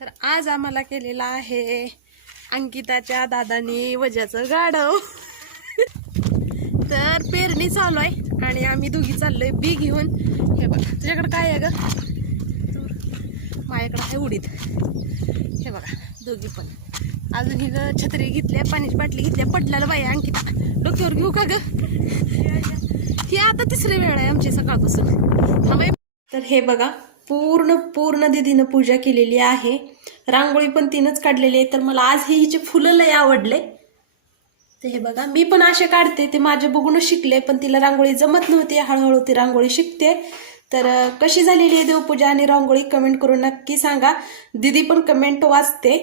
तर आज आम्हाला केलेला आहे अंकिताच्या दादानी वजाचं गाढव. तर पेरणी चालू आहे आणि आम्ही दोघी चाललोय बी घेऊन. हे बघा तुझ्याकडे काय आहे ग? माझ्याकडे आहे उडीद. हे बघा दोघी पण. अजून ही ग छत्री घेतल्या, पाण्याची बाटली घेतल्या. पडलेलं बाई अंकिता डोक्यावर घेऊ का ग? ही आता तिसरी वेळ आहे आमची सकाळपासून. हा बाई. तर हे बघा पूर्ण दीदीनं पूजा केलेली आहे. रांगोळी पण तिनंच काढलेली आहे. तर मला आज हे हिचे फुलं लय आवडले. ते हे बघा मी पण असे काढते, ते माझे बघूनच शिकले. पण तिला रांगोळी जमत नव्हती, हळूहळू ती रांगोळी शिकते. तर कशी झालेली आहे देवपूजा आणि रांगोळी कमेंट करून नक्की सांगा. दीदी पण कमेंट वाचते.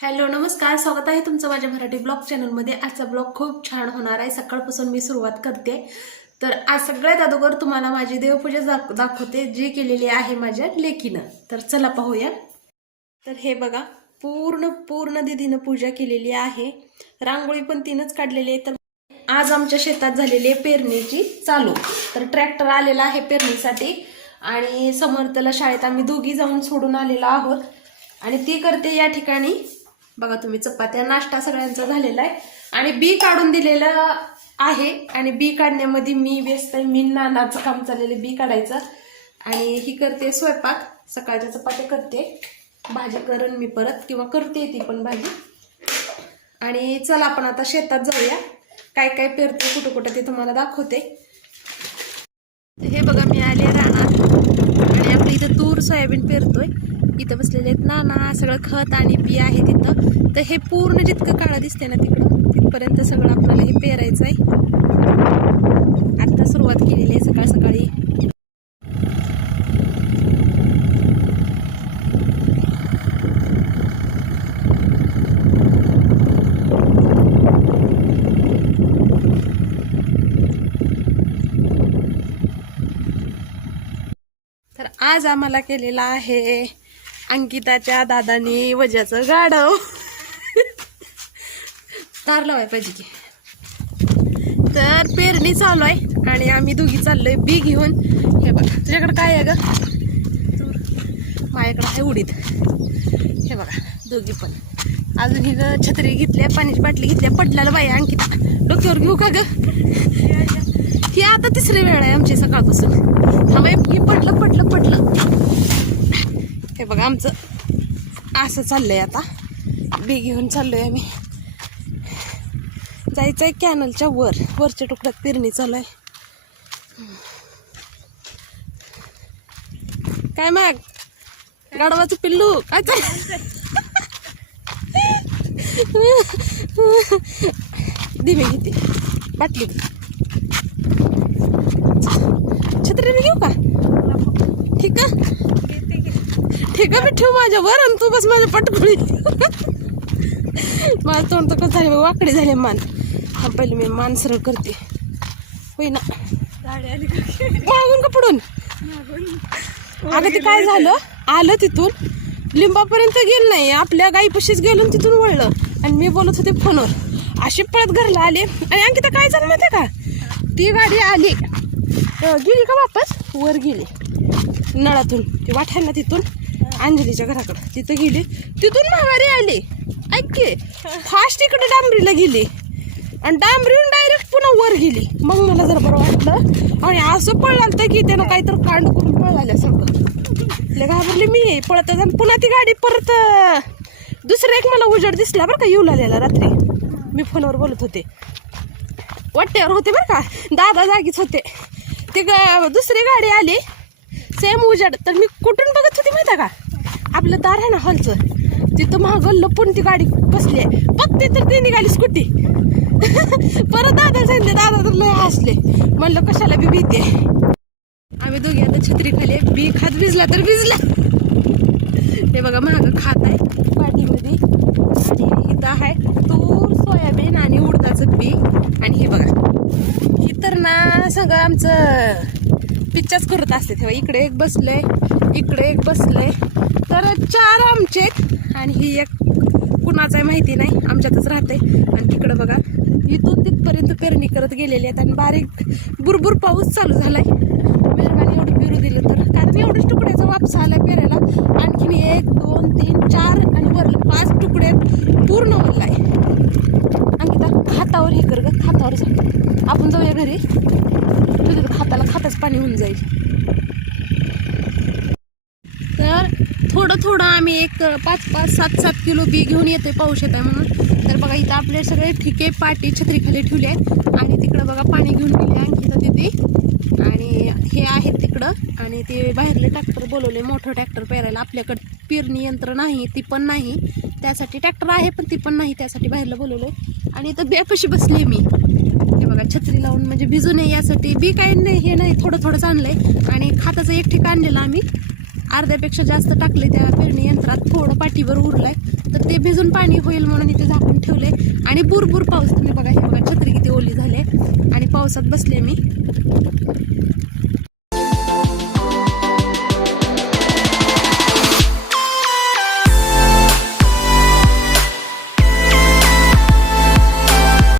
हॅलो नमस्कार, स्वागत आहे तुमचं माझ्या मराठी ब्लॉग चॅनलमध्ये. आजचा ब्लॉग खूप छान होणार आहे. सकाळपासून मी सुरुवात करते. तर आज सगळ्यात अगोदर तुम्हाला माझी देवपूजा दाखवते, जी केलेली आहे माझ्या लेकीनं. तर चला पाहूया. तर हे बघा पूर्ण दीदीनं पूजा केलेली आहे. रांगोळी पण तिनंच काढलेली आहे. तर आज आमच्या शेतात झालेली आहे पेरणीची चालू. तर ट्रॅक्टर आलेला आहे पेरणीसाठी आणि समर्थला शाळेत आम्ही दोघी जाऊन सोडून आलेलो आहोत. आणि ती करते या ठिकाणी बघा तुम्ही चपात्या. नाश्ता सगळ्यांचा झालेला आहे आणि बी काढून दिलेलं आहे. आणि बी काढण्यामध्ये मी व्यस्त आहे. मी नानाचं काम चाललेलं बी काढायचं. आणि ही करते स्वयंपाक, सकाळच्या चपात्या करते. भाजी करून मी परत किंवा करते ती पण भाजी. आणि चला आपण आता शेतात जाऊया. काय काय पेरते कुठं ते तुम्हाला दाखवते. हे बघा मी आले रानात आणि आपल्या इथं तूर सोयाबीन पेरतोय. इथं बसलेले आहेत नाना, सगळं खत आणि बी आहे तिथं. तर हे पूर्ण जितकं काळं दिसते ना तिकडं तिथपर्यंत सगळं आपल्याला हे पेरायचं आहे. आता सुरुवात केलेली आहे सकाळ सकाळी. तर आज आम्हाला केलेला आहे अंकिताच्या दादानी वजाचं गाढव. तार लावाय पाहिजे की. तर पेरणी चालू आहे आणि आम्ही दोघी चाललोय बी घेऊन. हे बघा तुझ्याकडे काय आहे ग? माझ्याकडे आहे उडीद. हे बघा दोघी पण. अजून ही ग छत्री घेतल्या, पाण्याची बाटली घेतल्या. पडलेलं बाई अंकिता डोक्यावर घेऊ का ग? ही आता तिसरी वेळ आहे आमची सकाळपासून. हा बाई ही पडलं. हे बघा आमचं असं चाललंय. आता बी घेऊन चाललोय आम्ही. जायचंय कॅनलच्या वरच्या तुकड्यात पेरणी चालू आहे. काय मग गाढवाचं पिल्लू काय दिवे घेते, बाटली छत्री मी घेऊ का? ठीक आहे मी ठेव माझ्यावर आणि तू बस माझ्या पटकुळी. माझं तोंड तर कसं झाले वाकडे झाले मान. हा पहिले मी मान सरळ करते. होई ना मागून का पडून? अगं ते काय झालं, आलं तिथून लिंबापर्यंत गेलं नाही, आपल्या गाईपाशीच गेलो तिथून वळलं. आणि मी बोलत होते फोनवर, अशी पळत घरला आले. आणि अंकिता काय झालं माहिती का, ती गाडी आली गेली का वापस वर गेली नळातून. ती वाठायला तिथून अंजलीच्या घराकडं तिथं गेली, तिथून माघारी आली. ऐक की फास्ट इकडे डांबरीला गेली आणि डांबरीहून डायरेक्ट पुन्हा वर गेली. मग मला जरा बरं वाटलं. आणि असं पळालं तर की त्यानं काहीतरी कांड करून पळाल्यासारखं. लय घाबरली मी पळत. आणि पुन्हा ती गाडी परत दुसरा एक मला उजेड दिसला बरं का येऊ लागलेला. रात्री मी फोनवर बोलत होते, वाट्यावर होते बरं का, दादा जागीच होते. ते दुसरी गाडी आली सेम उजेड. तर मी कुठून बघत होती माहिती का, आपलं दार आहे ना हॉलचं तिथं मागं लपून ती गाडी बसली आहे. बघते तर ती निघाली स्कूटी. परत दादा सांगितले, दादा तर लय हसले. म्हणलं कशाला बी भीती आहे. आम्ही दोघी आता छत्री खाली बी खात भिजला तर भिजला. हे बघा महाग खात आहे पाठीमध्ये. आणि इथं आहे तूर सोयाबीन आणि उडदाचं बी. आणि हे बघा ही तर ना सगळं आमचं पिच्चाच करत असते. तेव्हा इकडे एक बसलंय, इकडे एक बसलंय. तर 4 आमचे आणि ही एक कुणाचं आहे माहिती नाही, आमच्यातच राहते. आणि तिकडं बघा इथून तिथपर्यंत पेरणी करत गेलेली आहेत. आणि बारीक बुरबुर पाऊस चालू झालाय. मेहरबानी एवढं पेरू दिलं तर, कारण एवढंच तुकड्याचा वापस आलाय पेरायला. आणखीन घरी, तुझ्या खाताला खातच पाणी होऊन जाईल. तर थोडं थोडं आम्ही एक 5-5, 7-7 किलो बी घेऊन येतोय, पाऊस येत आहे म्हणून. तर बघा इथं आपले सगळे ठिके पाटी छत्रीखाली ठेवले आहेत आणि तिकडं बघा पाणी घेऊन गेले अंकिता तिथे, आणि हे आहेत तिकडं. आणि ते बाहेरले ट्रॅक्टर बोलवले, मोठं ट्रॅक्टर पेरायला. आपल्याकडे पेरणी यंत्र नाही, ती पण नाही, त्यासाठी ट्रॅक्टर आहे पण ती पण नाही, त्यासाठी बाहेरला बोलवलंय. आणि इथं बियापाशी बसली मी, हे बघा छत्री लावून, म्हणजे भिजू नये यासाठी. बी काही नाही, हे नाही, थोडं थोडंच आणलंय. आणि खाताचं एक ठिकाण आणलेलं आम्ही, अर्ध्यापेक्षा जास्त टाकले त्या पेरणी यंत्रात, थोडं पाठीवर उरलाय, तर ते भिजून पाणी होईल म्हणून इथे झाकून ठेवले. आणि बुरबुर पाऊस, तुम्ही बघा, हे बघा छत्री किती ओली झाले, आणि पावसात बसले मी.